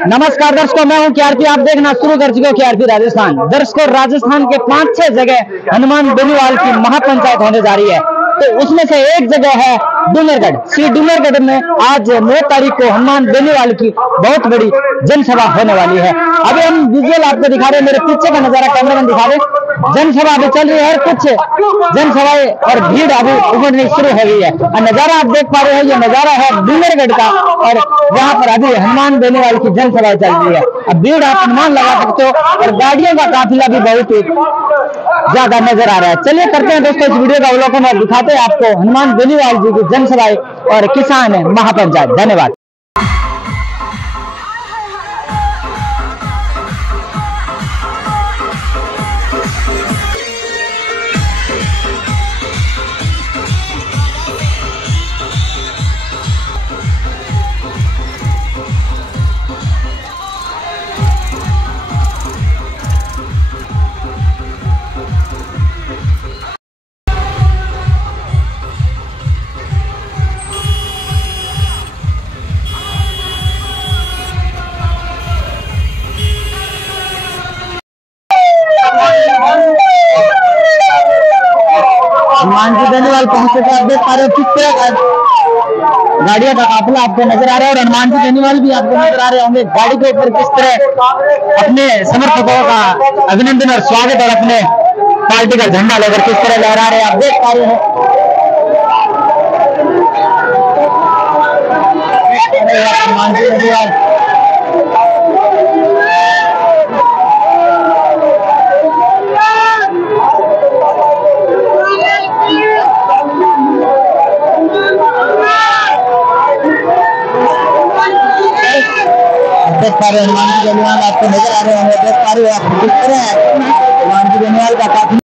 नमस्कार दर्शकों, मैं हूं केआरपी। आप देखना शुरू कर चुके हो केआरपी राजस्थान। दर्शकों, राजस्थान के 5-6 जगह हनुमान बेनीवाल की महापंचायत होने जा रही है, तो उसमें से एक जगह है डूंगरगढ़। श्री डूंगरगढ़ में आज 9 तारीख को हनुमान बेनीवाल की बहुत बड़ी जनसभा होने वाली है। अभी हम विजुअल आपको दिखा रहे हैं, मेरे पीछे का नजारा कैमरामैन दिखा रहे। जनसभा अभी चल रही है और कुछ जनसभाएं और भीड़ अभी उमड़नी शुरू हो गई है। और नजारा आप देख पा रहे हैं, ये नजारा है डूंगरगढ़ का, और यहाँ पर अभी हनुमान बेनीवाल की जनसभा चल रही है। अब भीड़ आप अनुमान लगा सकते हो, और गाड़ियों का काफिला भी बहुत ही ज्यादा नजर आ रहा है। चलिए करते हैं दोस्तों इस वीडियो का अवलोकन और दिखाते हैं आपको हनुमान बेनीवाल जी की जनसभाएं और किसान महापंचायत। धन्यवाद। हनुमान जी बेनीवाल पहुंचे थे। आप देख पा रहे हो किस तरह का गाड़ियों का काफिला आपको नजर आ रहा है, और हनुमान जी बेनीवाल भी आपको नजर आ रहे होंगे गाड़ी के ऊपर किस तरह अपने समर्थकों का अभिनंदन और स्वागत और अपने पार्टी का झंडा लेकर किस तरह लहरा रहे हैं। आप देख पा रहे हो हनुमान जी बेनीवाल। देख पा रहे हनुमान जी बेनीवाल आपको नजर आ रहे होंगे। देख पा रहे हो आप किस तरह हनुमान जी बेनीवाल का काफी।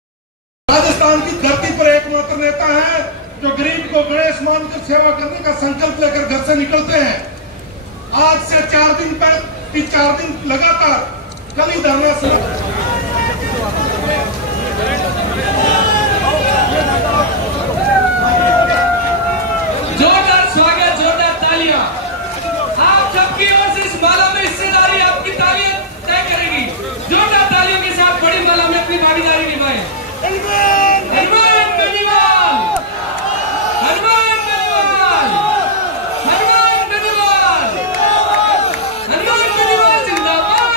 राजस्थान की धरती पर एकमात्र नेता है जो गरीब को गणेश मानकर सेवा करने का संकल्प लेकर घर से निकलते हैं। आज से 4 दिन लगातार कल ही धरना जोरदार स्वागत, जोरदार तालियां आप सबकी ओर से। इस माला में हिस्सेदारी आपकी तालियां तय करेगी। जोरदार तालियों के साथ बड़ी माला में अपनी भागीदारी निभाएं। हनुमान बेनीवाल, हनुमान बेनीवाल, हनुमान बेनीवाल, हनुमान बेनीवाल जिंदाबाद।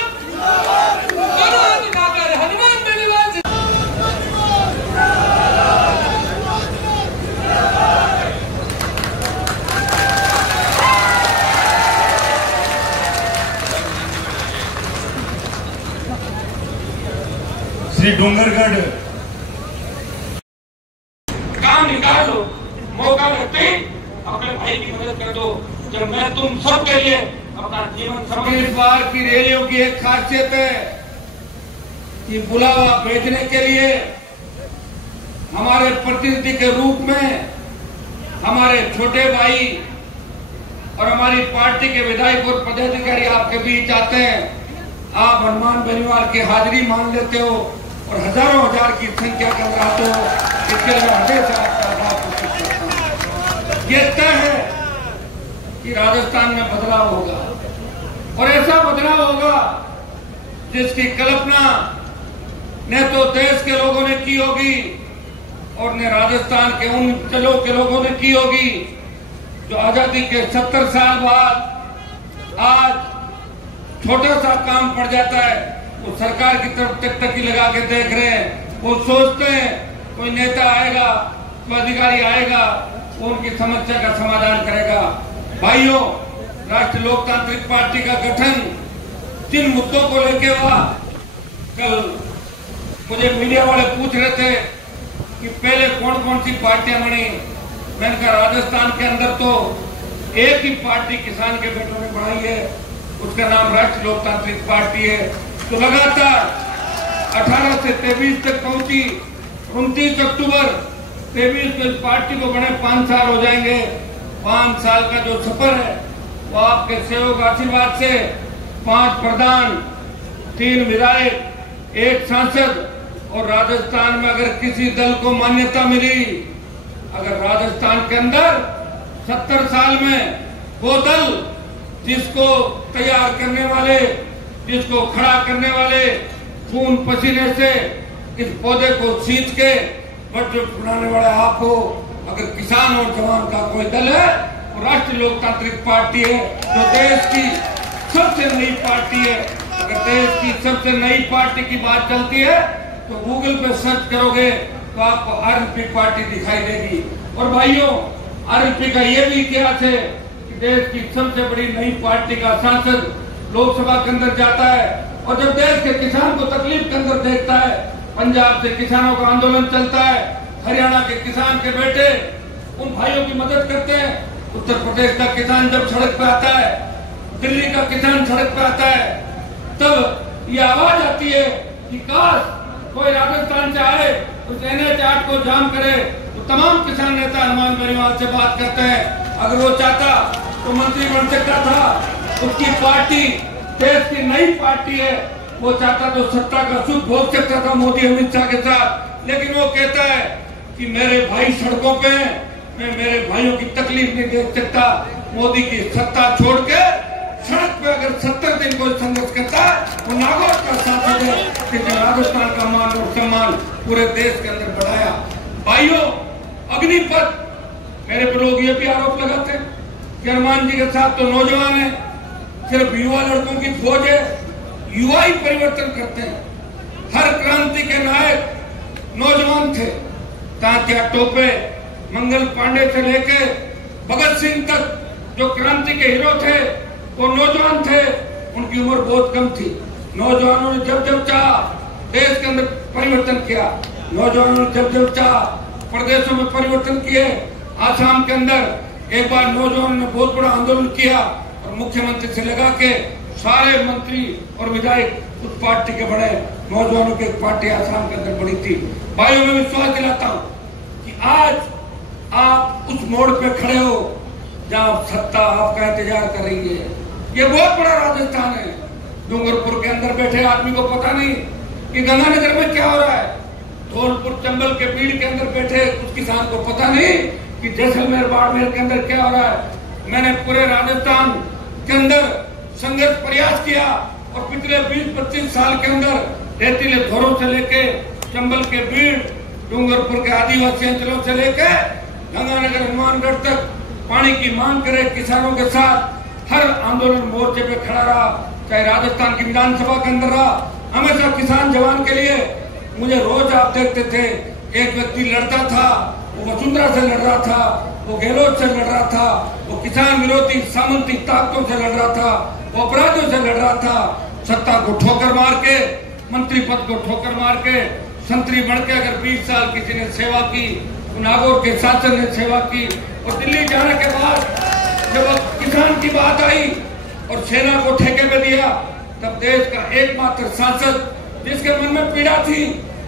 दोनों हाथ उठाकर हनुमान बेनीवाल जिंदाबाद। श्री डूंगरगढ़ काम निकाल लो, मौका लगते ही अपने भाई की मदद कर दो। जब मैं तुम सबके लिए अपना जीवन समर्पित। इस बार की रैलियों की एक खासियत है कि बुलावा भेजने के लिए हमारे प्रतिनिधि के रूप में हमारे छोटे भाई और हमारी पार्टी के विधायक और पदाधिकारी आपके बीच आते हैं। आप हनुमान बेनीवाल की हाजिरी मान लेते हो और हजारों हजार की संख्या करवाते हो। इसके लिए मैं हृदय से आपका आभार प्रकट करता हूं। ये तय है कि राजस्थान में बदलाव होगा, और ऐसा बदलाव होगा जिसकी कल्पना न तो देश के लोगों ने की होगी और न राजस्थान के उन चलो के लोगों ने की होगी जो आजादी के 70 साल बाद आज छोटा सा काम पड़ जाता है, वो सरकार की तरफ टकटकी लगा के देख रहे हैं। वो सोचते हैं कोई नेता आएगा, कोई अधिकारी आएगा, वो उनकी समस्या का समाधान करेगा। भाइयों, राष्ट्रीय लोकतांत्रिक पार्टी का गठन जिन मुद्दों को लेके हुआ, कल मुझे मीडिया वाले पूछ रहे थे कि पहले कौन कौन सी पार्टियां बनी। मैंने कहा राजस्थान के अंदर तो एक ही पार्टी किसान के बेटों ने बनाई है, उसका नाम राष्ट्रीय लोकतांत्रिक पार्टी है, जो लगातार 18 से 23 तक पहुंची। 29 अक्टूबर 23 को इस पार्टी को बने 5 साल हो जाएंगे। 5 साल का जो सफर है वो आपके सहयोग आशीर्वाद से 5 प्रधान, 3 विधायक, 1 सांसद, और राजस्थान में अगर किसी दल को मान्यता मिली, अगर राजस्थान के अंदर 70 साल में वो दल जिसको तैयार करने वाले, जिसको खड़ा करने वाले खून पसीने से इस पौधे को सींच के बजट बनाने वाला आप हो। अगर किसान और जवान का कोई दल है तो राष्ट्रीय लोकतांत्रिक पार्टी है, जो देश की सबसे नई पार्टी है। अगर देश की सबसे नई पार्टी की बात चलती है तो गूगल पे सर्च करोगे तो आपको आरएलपी पार्टी दिखाई देगी। और भाइयों, आरएलपी का ये भी इतिहास है कि देश की सबसे बड़ी नई पार्टी का सांसद लोकसभा के अंदर जाता है और जब देश के किसान को तकलीफ के अंदर देखता है, पंजाब से किसानों का आंदोलन चलता है, हरियाणा के किसान के बेटे उन भाइयों की मदद करते हैं, उत्तर प्रदेश का किसान जब सड़क पे आता है, दिल्ली का किसान सड़क पे आता है, तब ये आवाज आती है कि काश कोई राजस्थान से आए, उस NH8 को जाम करे। तो तमाम किसान नेता हनुमान बेनीवाल से बात करते हैं, अगर वो चाहता तो मंत्री बन सकता था। उसकी पार्टी देश की नई पार्टी है, वो चाहता तो सत्ता का सुख भोग सकता था मोदी अमित शाह के साथ। लेकिन वो कहता है कि मेरे भाई सड़कों पे, मैं मेरे भाइयों की तकलीफ नहीं देख सकता। मोदी की सत्ता छोड़ के सड़क पे अगर 70 दिन कोई संघर्ष करता है, वो नागौर का सांसद है कि राजस्थान का मान और सम्मान पूरे देश के अंदर बढ़ाया। भाइयों, अग्निपथ, मेरे पे लोग ये भी आरोप लगाते हैं कि हनुमान जी के साथ तो नौजवान है, सिर्फ युवा लड़कों की फौज है, युवा ही परिवर्तन करते हैं। हर क्रांति के नायक नौजवान थे, तात्या टोपे, मंगल पांडे से लेके भगत सिंह तक जो क्रांति के हीरो थे वो नौजवान थे। उनकी उम्र बहुत कम थी। नौजवानों ने जब जब चाहा देश के अंदर परिवर्तन किया, नौजवानों ने जब जब चाहा प्रदेशों में परिवर्तन किए। आसाम के अंदर एक बार नौजवानों ने बहुत बड़ा आंदोलन किया और मुख्यमंत्री से लगा के सारे मंत्री और विधायक उस पार्टी के बड़े। नौजवानों की एक पार्टी आसाम के अंदर बड़ी थी। भाइयों, मैं विश्वास दिलाता हूँ कि आज आप उस मोड़ पे खड़े हो जहाँ सत्ता आपका इंतजार कर रही है। ये बहुत बड़ा राजस्थान है। डूंगरपुर के अंदर बैठे आदमी को पता नहीं कि गंगानगर में क्या हो रहा है। धौलपुर चंबल के बीड़ के अंदर बैठे उस किसान को पता नहीं कि जैसलमेर बाड़मेर के अंदर क्या हो रहा है। मैंने पूरे राजस्थान के अंदर संघर्ष प्रयास किया और पिछले 20-25 साल के अंदर रेतीले धोरों से लेके चंबल के बीड़, डूंगरपुर के आदिवासी अंचलों से लेके गंगानगर हनुमानगढ़ तक पानी की मांग करे किसानों के साथ हर आंदोलन मोर्चे पे खड़ा रहा। चाहे राजस्थान की विधानसभा के अंदर रहा, हमेशा किसान जवान के लिए। मुझे रोज आप देखते थे एक व्यक्ति लड़ता था, वो वसुंधरा से लड़ रहा था, वो गहलोत से लड़ रहा था, वो किसान विरोधी सामंती ताकतों से लड़ रहा था, वो अपराधियों से लड़ रहा था। सत्ता को ठोकर मार के, मंत्री पद को ठोकर मार के, संतरी बढ़ के अगर 20 साल किसी ने सेवा की, नागौर के शासन ने सेवा की। और दिल्ली जाने के बाद जब किसान की बात आई और सेना को ठेके पे दिया, तब देश का एकमात्र सांसद जिसके मन में पीड़ा थी,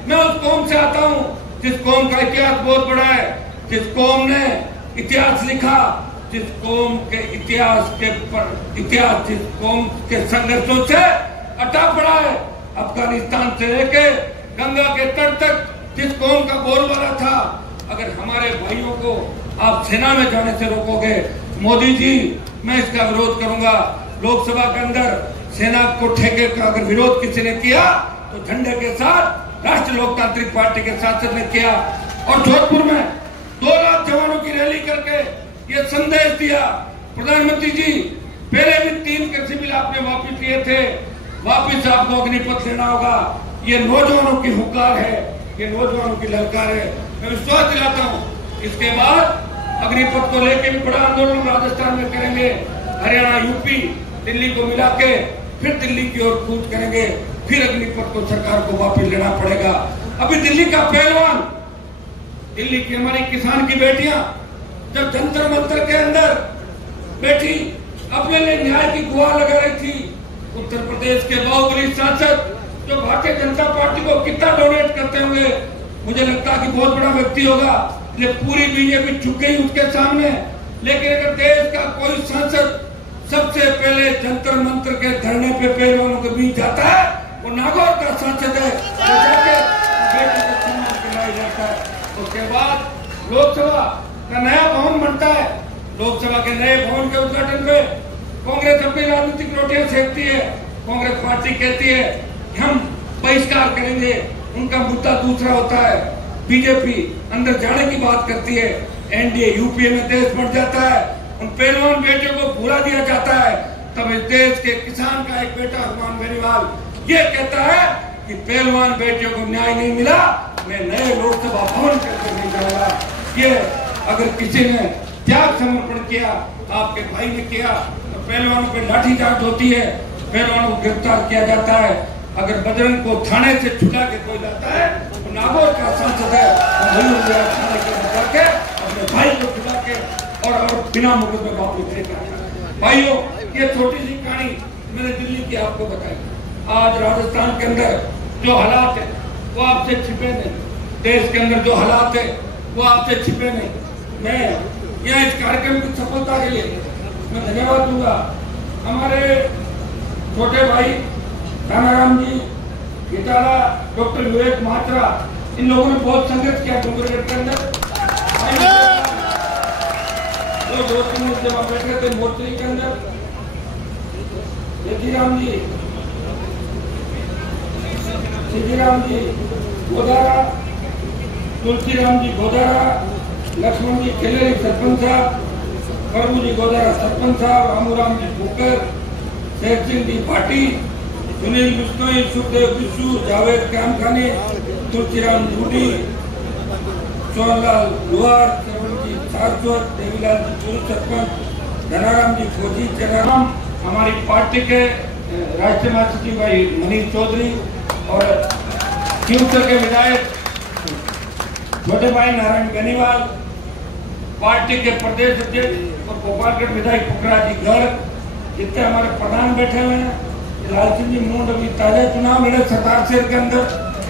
मैं उस कौम से आता हूँ जिस कौम का इतिहास बहुत बड़ा है, जिस कौम ने इतिहास लिखा, जिस कौम के इतिहास जिस कौम के संघर्षों से अटा पड़ा है। अफगानिस्तान से लेके गंगा के तट तक जिस कौम का बोलबाला था। अगर हमारे भाइयों को आप सेना में जाने से रोकोगे, मोदी जी, मैं इसका विरोध करूंगा। लोकसभा के अंदर सेना को ठेके का अगर विरोध किसी ने किया तो झंडे के साथ राष्ट्रीय लोकतांत्रिक पार्टी के सांसद ने किया। और जोधपुर में 2 लाख जवानों की रैली करके ये संदेश दिया, प्रधानमंत्री जी, पहले भी 3 कृषि बिल आपने वापिस लिए थे, वापिस आपको अग्निपथ लेना होगा। ये नौजवानों की हुंकार है, ये नौजवानों की ललकार है। मैं विश्वास दिलाता हूँ इसके बाद अग्निपथ को लेकर भी बड़ा आंदोलन राजस्थान में करेंगे। हरियाणा, यूपी, दिल्ली को मिला के फिर दिल्ली की ओर कूच करेंगे। फिर अग्निपथ को सरकार को वापस लेना पड़ेगा। अभी दिल्ली का पहलवान, दिल्ली की हमारी किसान की बेटियां जब जंतर मंतर के अंदर बैठी अपने लिए न्याय की गुहार लगा रही थी, उत्तर प्रदेश के बाहुबली सांसद जो भारतीय जनता पार्टी को कितना डोनेट करते होंगे, मुझे लगता है कि बहुत बड़ा व्यक्ति होगा। ये पूरी बीजेपी झुक गई उसके सामने। लेकिन अगर देश का कोई सांसद सबसे पहले जंतर मंतर के धरने पे पहलवानों के बीच जाता है, वो नागौर का सांसद है, जो जाके बेटी का सम्मान कराया जाता है। उसके बाद लोकसभा का नया भवन बनता है। लोकसभा के नए भवन के उद्घाटन में कांग्रेस अपनी राजनीतिक रोटियां सेकती है। कांग्रेस पार्टी कहती है कि हम बहिष्कार करेंगे, उनका मुद्दा दूसरा होता है। बीजेपी अंदर जाने की बात करती है, एनडीए यूपीए में देश बढ़ जाता है, उन पहलवान बेटियों को भुला दिया जाता है। तब इस देश के किसान का एक बेटा हनुमान बेनीवाल ये कहता है कि पहलवान बेटियों को न्याय नहीं मिला, मैं नए लोकसभा भवन करके नहीं जाऊंगा। ये अगर किसी ने त्याग समर्पण किया, आपके भाई ने किया, तो पहलवानों पर लाठीचार्ज होती है, पहलवानों को गिरफ्तार किया जाता है। अगर बजरंग को थाने से छुड़ा के कोई लाता है तो नागौर का सांसद है, थाने के बचा के अपने भाई को छुड़ा के और बिना मुकदमे वापस लेकर। भाइयों, ये छोटी सी कहानी मैंने दिल्ली की आपको बताई। आज राजस्थान के अंदर जो हालात है वो आपसे छिपे नहीं, देश के अंदर जो हालात है वो आपसे छिपे नहीं। मैं यहाँ इस कार्यक्रम की सफलता के लिए मैं धन्यवाद दूंगा हमारे छोटे भाई रानाराम जी, इटाला, डॉक्टर विवेक मात्रा, इन लोगों ने बहुत संघर्ष किया डूंगरगढ़ के अंदर। दो तीन जब आप बैठे थे मोर्चे के अंदर, सीजीराम जी गोदारा, तुलसीराम जी गोदारा, लक्ष्मण जी खिलेरी सरपंच साहब, प्रभु जी गोदारा सरपंच साहब, रामूराम जी फूकर, शेर सिंह जी भाटी, सुनील बिश्नोई, सुखदेव बिश्नू, जावेद कामखानी, तुलसीराम जूडी, सोहनलाल लोहार, श्रवण जी सारस्वत, देवीलाल जी पूर्व सरपंच, धनाराम जी फौजी चेराम, हमारी पार्टी के राष्ट्रीय महासचिव भाई मनीष चौधरी और फ्यूचर के विधायक छोटे भाई नारायण बेनीवाल, पार्टी के प्रदेश अध्यक्ष और गोपालगढ़ विधायक पुखराज जी गर्ग, जितने हमारे प्रधान बैठे हुए हैं, लाल सिंह जी मूंड अभी ताजा चुनाव लड़े सरदार शहर के अंदर,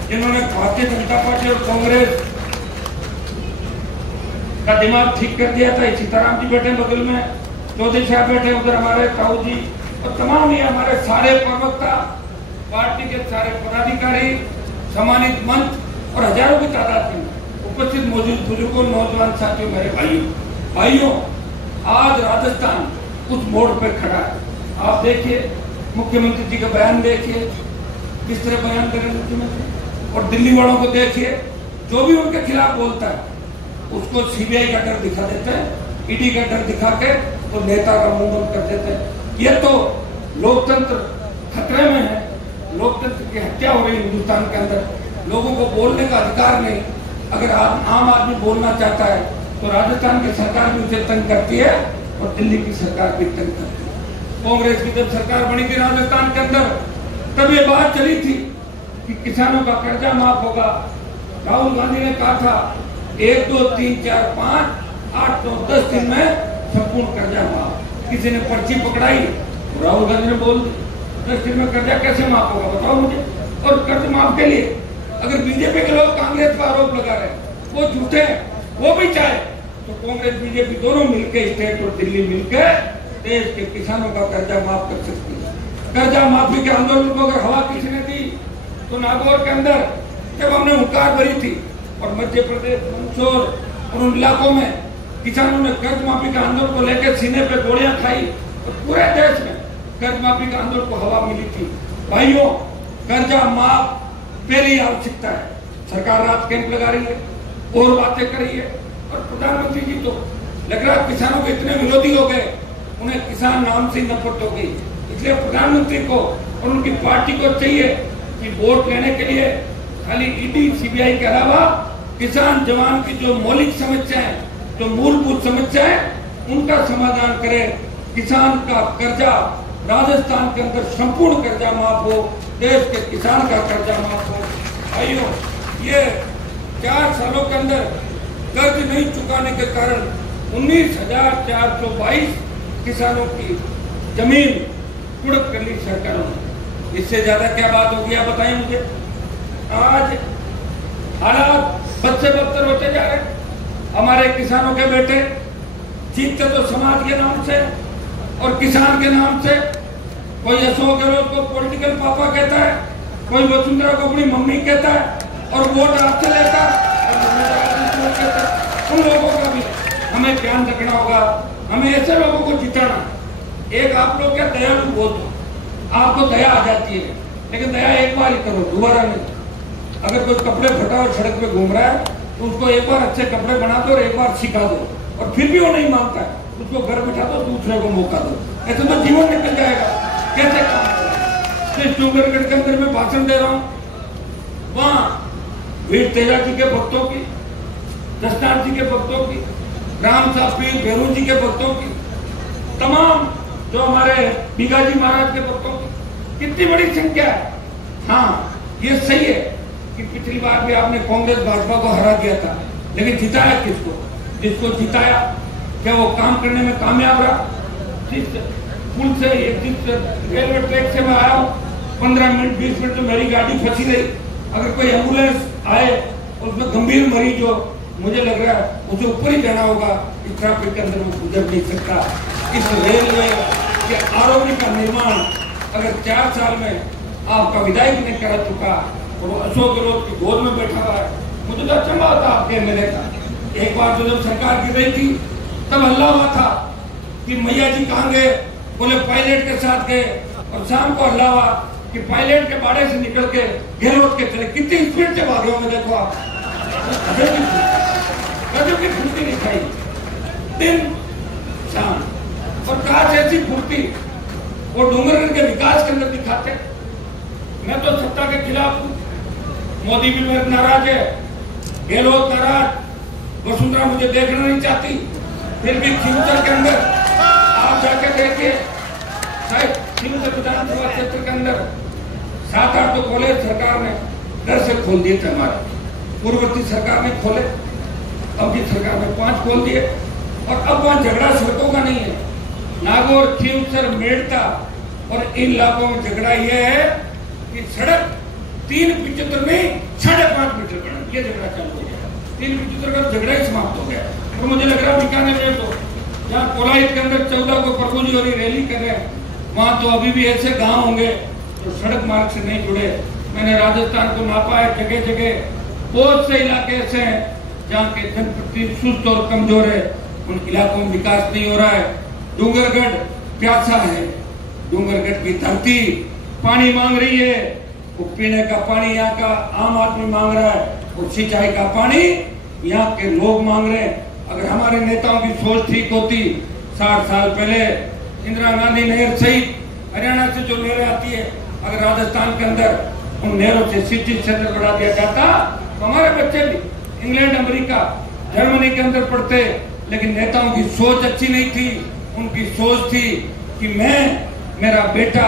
जिन्होंने भारतीय जनता पार्टी और कांग्रेस का दिमाग ठीक कर दिया था। सीताराम जी बैठे बगल में, चौधरी साहब बैठे उधर हमारे ताऊ जी, और तमाम ये हमारे सारे प्रवक्ता, पार्टी के सारे पदाधिकारी, सम्मानित मंच और हजारों की तादाद में उपस्थित मौजूद बुजुर्गों, नौजवान साथियों, मेरे भाइयों, आज राजस्थान उस मोड़ पर खड़ा है। आप देखिए मुख्यमंत्री जी का बयान, देखिए किस तरह बयान करें मुख्यमंत्री, और दिल्ली वालों को देखिए जो भी उनके खिलाफ बोलता है उसको सीबीआई का डर दिखा देते हैं, ईडी का डर दिखा के तो नेता का मुंह बंद कर देते हैं। ये तो लोकतंत्र खतरे में है, लोकतंत्र की हत्या हो रही है हिंदुस्तान के अंदर, लोगों को बोलने का अधिकार नहीं। अगर आम आदमी बोलना चाहता है तो राजस्थान की सरकार भी उसे तंग करती है और दिल्ली की सरकार भी तंग करती है। कांग्रेस की जब सरकार बनी थी राजस्थान के अंदर, तब ये बात चली थी कि किसानों का कर्जा माफ होगा। राहुल गांधी ने कहा था 1, 2, 3, 4, 5, 8, 9, 10 दिन में संपूर्ण कर्जा माफ। किसी ने पर्ची पकड़ाई, राहुल गांधी ने बोल दी 10 दिन में कर्जा कैसे माफ होगा, बताओ मुझे। और कर्ज माफ के लिए अगर बीजेपी के लोग कांग्रेस पर आरोप लगा रहे हैं, वो झूठे हैं, वो भी चाहे तो कांग्रेस बीजेपी दोनों मिलकर, स्टेट और दिल्ली मिलकर देश के किसानों का कर्जा माफ कर सकती है। कर्जा माफी के आंदोलन को अगर हवा किसी ने दी तो नागौर के अंदर जब हमने हुंकार भरी थी और मध्य प्रदेश, मंदसौर और उन इलाकों में किसानों ने कर्ज माफी का आंदोलन को लेकर सीने पे गोलियां खाई और पूरे देश में कर्ज माफी का आंदोलन को हवा मिली थी। भाइयों, कर्जा माफ पहली आवश्यकता है। सरकार रात कैंप लगा रही है और बातें कर रही है, और प्रधानमंत्री जी तो लग रहा है किसानों के इतने विरोधी हो गए, उन्हें किसान नाम से नफरत हो गई। इसलिए प्रधानमंत्री को और उनकी पार्टी को चाहिए कि वोट लेने के लिए खाली ईडी, सीबीआई के अलावा किसान जवान की जो मौलिक समस्या है, जो मूलभूत समस्या है, उनका समाधान करे। किसान का कर्जा राजस्थान के अंदर संपूर्ण कर्जा माफ हो, देश के किसान का कर्जा माफ हो। भाइयों, ये 4 सालों के अंदर कर्ज नहीं चुकाने के कारण 19,422 किसानों की जमीन कुड़क कर ली सरकारों ने। इससे ज्यादा क्या बात होगी, आप बताएं मुझे। आज हालात बद से बदतर होते जा रहे। हमारे किसानों के बेटे जीतते तो समाज के नाम से और किसान के नाम से। कोई अशोक गहलोत को पॉलिटिकल पापा कहता है, कोई वसुंधरा को अपनी मम्मी कहता है और वोट आपसे लेता है। उन लोगों का भी हमें ध्यान रखना होगा। हमें ऐसे लोगों को जिताना एक आप लोग क्या दयालु बहुत हो, आपको दया आ जाती है, लेकिन दया एक बार ही करो, दोबारा नहीं। अगर कोई कपड़े फटा और सड़क पे घूम रहा है तो उसको एक बार अच्छे कपड़े बना दो और एक बार सिखा दो, और फिर भी वो नहीं मांगता है, उसको घर बिठा दो, दूसरे को मौका दो। ऐसे तो जीवन निकल जाएगा। कैसे काम? डूंगरगढ़ के अंदर मैं भाषण दे रहा हूँ, वहाँ वीर तेजा जी के भक्तों की, दशनाथ जी के भक्तों की, राम साहब पीर भैरू जी के भक्तों की, तमाम जो हमारे बीगाजी महाराज के भक्तों की कितनी बड़ी संख्या है। हाँ, ये सही है कि पिछली बार भी आपने कांग्रेस भाजपा को हरा दिया था, लेकिन जिताया किसको? जिसको जिताया क्या वो काम करने में कामयाब रहा? जिस पुल से, जिस रेलवे ट्रैक से मैं आया हूँ, 15 मिनट 20 मिनट तो मेरी गाड़ी फंसी रही। अगर कोई एम्बुलेंस आए उसमें गंभीर मरीज हो, मुझे लग रहा है उसे ऊपर ही जाना होगा, इस ट्रैफिक के अंदर वो गुजर नहीं सकता। इस रेलवे के आरोपी का निर्माण अगर 4 साल में आपका विधायक ने करा चुका और वो अशोक गहलोत की गोद में बैठा हुआ है, मुझे तो अचंभा होता आपके एमएलए का। एक बार तो जब सरकार गिर रही थी तब हल्ला हुआ था कि मैया जी कहाँ गए, बोले पायलट के साथ गए, और शाम को हल्ला हुआ कि पायलट के बाड़े से निकल के गहलोत के चले। कितनी स्पीड से भागे होंगे देखो आप, गजब की फुर्ती दिखाई दिन शाम। और काश ऐसी फुर्ती वो डूंगरगढ़ के विकास के अंदर दिखाते। मैं तो सत्ता के खिलाफ हूँ, मोदी भी मेरे नाराज है, गहलोत नाराज, वसुंधरा मुझे देखना नहीं चाहती, फिर भी खिमचर के अंदर आप जाके देखिए, शायद खिमचर विधानसभा क्षेत्र के अंदर 7-8 तो कॉलेज सरकार ने घर से खोल दिए थे, हमारे पूर्ववर्ती सरकार ने खोले, अब की सरकार ने 5 खोल दिए। और अब वहां झगड़ा सड़कों का नहीं है, नागौर, खीमसर, मेड़ता और इन इलाकों में झगड़ा यह है कि सड़क 375 में 5.5 मीटर बना, ये झगड़ा चालू हो गया। 375 का झगड़ा ही समाप्त हो गया। और मुझे लग रहा है बीकानेर में तो जहाँ कोलाइट के अंदर 14 को प्रभु जी और रैली कर रहे हैं, वहां तो अभी भी ऐसे गांव होंगे जो सड़क मार्ग से नहीं जुड़े। मैंने राजस्थान को नापा है, जगह जगह बहुत से इलाके ऐसे हैं जहाँ के जनप्रतिनिधि सुस्त और कमजोर है, उन इलाकों में विकास नहीं हो रहा है। डूंगरगढ़ प्यासा है, डूंगरगढ़ की धरती पानी मांग रही है, वो पीने का पानी यहाँ का आम आदमी मांग रहा है, और सिंचाई का पानी यहाँ के लोग मांग रहे हैं। अगर हमारे नेताओं की सोच ठीक होती, 60 साल पहले इंदिरा गांधी नहर सहित हरियाणा से जो नहरें आती है, अगर राजस्थान के अंदर उन नहरों से सिटी सेंटर बढ़ा दिया जाता तो हमारे बच्चे भी इंग्लैंड, अमेरिका, जर्मनी के अंदर पढ़ते। लेकिन नेताओं की सोच अच्छी नहीं थी, उनकी सोच थी कि मैं, मेरा बेटा,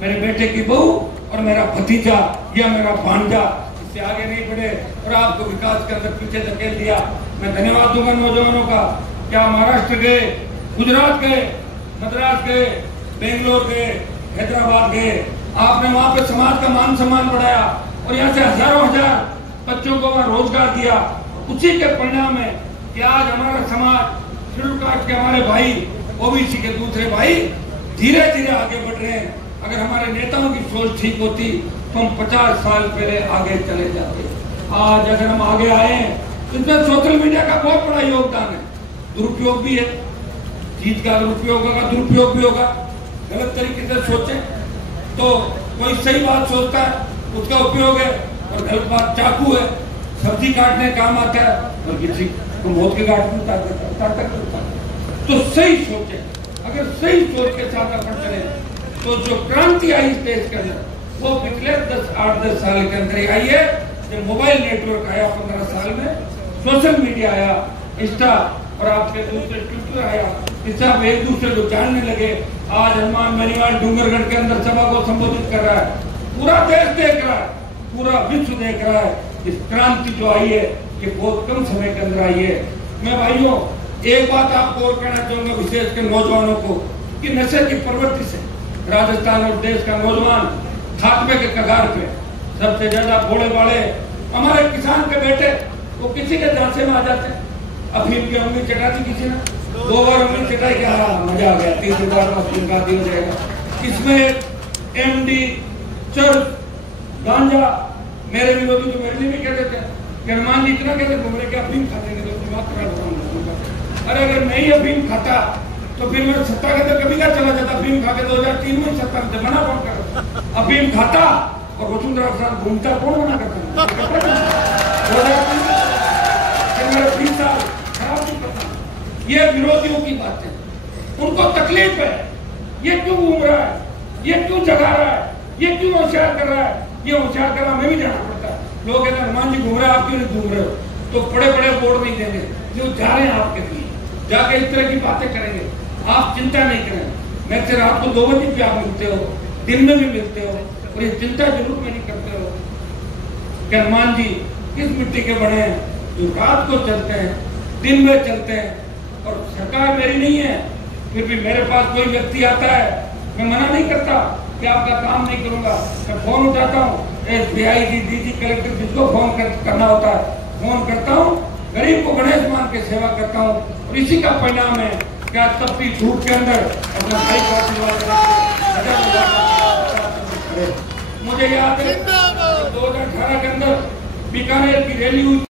मेरे बेटे की बहू और मेरा भतीजा या मेरा भांजा इससे आगे नहीं बढ़े, और आपको विकास के अंदर पीछे धकेल दिया। मैं धन्यवाद दूंगा नौजवानों का। क्या महाराष्ट्र गए, गुजरात गए, मद्रास गए, बेंगलोर गए, हैदराबाद गए, आपने वहां पे समाज का मान सम्मान बढ़ाया और यहाँ से हजारों हजार बच्चों को वहां रोजगार दिया। उसी के परिणाम है कि आज हमारा समाज, शेड्यूल कास्ट के हमारे भाई, ओबीसी के दूसरे भाई धीरे धीरे आगे बढ़ रहे हैं। अगर हमारे नेताओं की सोच ठीक होती तो हम 50 साल पहले आगे चले जाते। आज अगर हम आगे आए तो इसमें सोशल मीडिया का बहुत बड़ा योगदान है। दुरुपयोग भी है, चीज का दुरुपयोग होगा, दुरुपयोग भी होगा। गलत तरीके से सोचे तो कोई सही बात सोचता है उसका उपयोग है, और गलत बात चाकू है, सब्जी काटने काम आता है और किसी को मौत के घाट में उतार देता है। तो सही सोचे, अगर सही सोच के साथ अपन चले तो जो क्रांति आई इस देश के अंदर वो पिछले 8-10 साल के अंदर ही आई है। जब मोबाइल नेटवर्क आया 15 साल में, सोशल मीडिया आया, इंस्टा और आपके दूसरे ट्विटर आया, इससे आप एक दूसरे को जानने लगे। आज हनुमान बेनीवाल डूंगरगढ़ के अंदर सभा को संबोधित कर रहा है, पूरा देश देख रहा है, पूरा विश्व देख रहा है। इस क्रांति जो आई है ये बहुत कम समय के अंदर आई है। मैं भाइयों एक बात आपको और कहना चाहूंगा, विशेषकर नौजवानों को, कि नशे की प्रवृत्ति से राजस्थान और देश का नौजवान खात्मे के कगार पे। सबसे ज्यादा भोले भाले हमारे किसान के बेटे, वो किसी के झांसे में आ जाते। अफीम की उंगली चटा दी किसी ने, 2 बार उंगली चटाई के मजा आ गया, 3 बार अफीम का हो जाएगा। इसमें एमडी, चर्च, गांजा, मेरे विरोधी तो मेरे लिए भी कहते थे कि हनुमान जी इतना कहते घूमने के अफीम खाते हैं तो दिमाग खराब होगा। अरे अगर नहीं अफीम खाता तो फिर मैं सत्ता के अंदर कभी क्या चला जाता, अफीम खा के 2003 में सत्ता के मना कौन कर, अफीम खाता और वसुंधरा के साथ घूमता, कौन मना करता? मेरा 20 साल खराब नहीं करता। ये विरोधियों की बात है, उनको तकलीफ है, ये क्यों घूम रहा है, ये क्यों जगा रहा है, ये क्यों होशियार कर रहा है, ये होशियार कर रहा, हमें भी जाना पड़ता है। लोग कहते हैं हनुमान जी घूम रहे हैं, आप क्यों नहीं घूम रहे हो? तो बड़े बड़े बोर्ड नहीं देंगे, जो जा रहे हैं आपके लिए जाके इस तरह की बातें करेंगे। आप चिंता नहीं करें, मैं से रात को 2 बजे भी आप मिलते हो, दिन में भी मिलते हो, और ये चिंता जरूर में नहीं करते हो कि हनुमान जी किस मिट्टी के बने हैं, जो रात को चलते हैं, दिन में चलते हैं। और सरकार मेरी नहीं है, फिर भी मेरे पास कोई व्यक्ति आता है, मैं मना नहीं करता कि आपका काम नहीं करूंगा। मैं फोन उठाता हूँ, SBI जी, DG, कलेक्टर, जिसको फोन करना होता है फोन करता हूँ, गरीब को गणेश मान के सेवा करता हूँ। और इसी का परिणाम है कि आज तपती धूप के अंदर अपना भाई का आशीर्वाद मुझे याद है 2018 के अंदर बीकानेर की रैली हुई।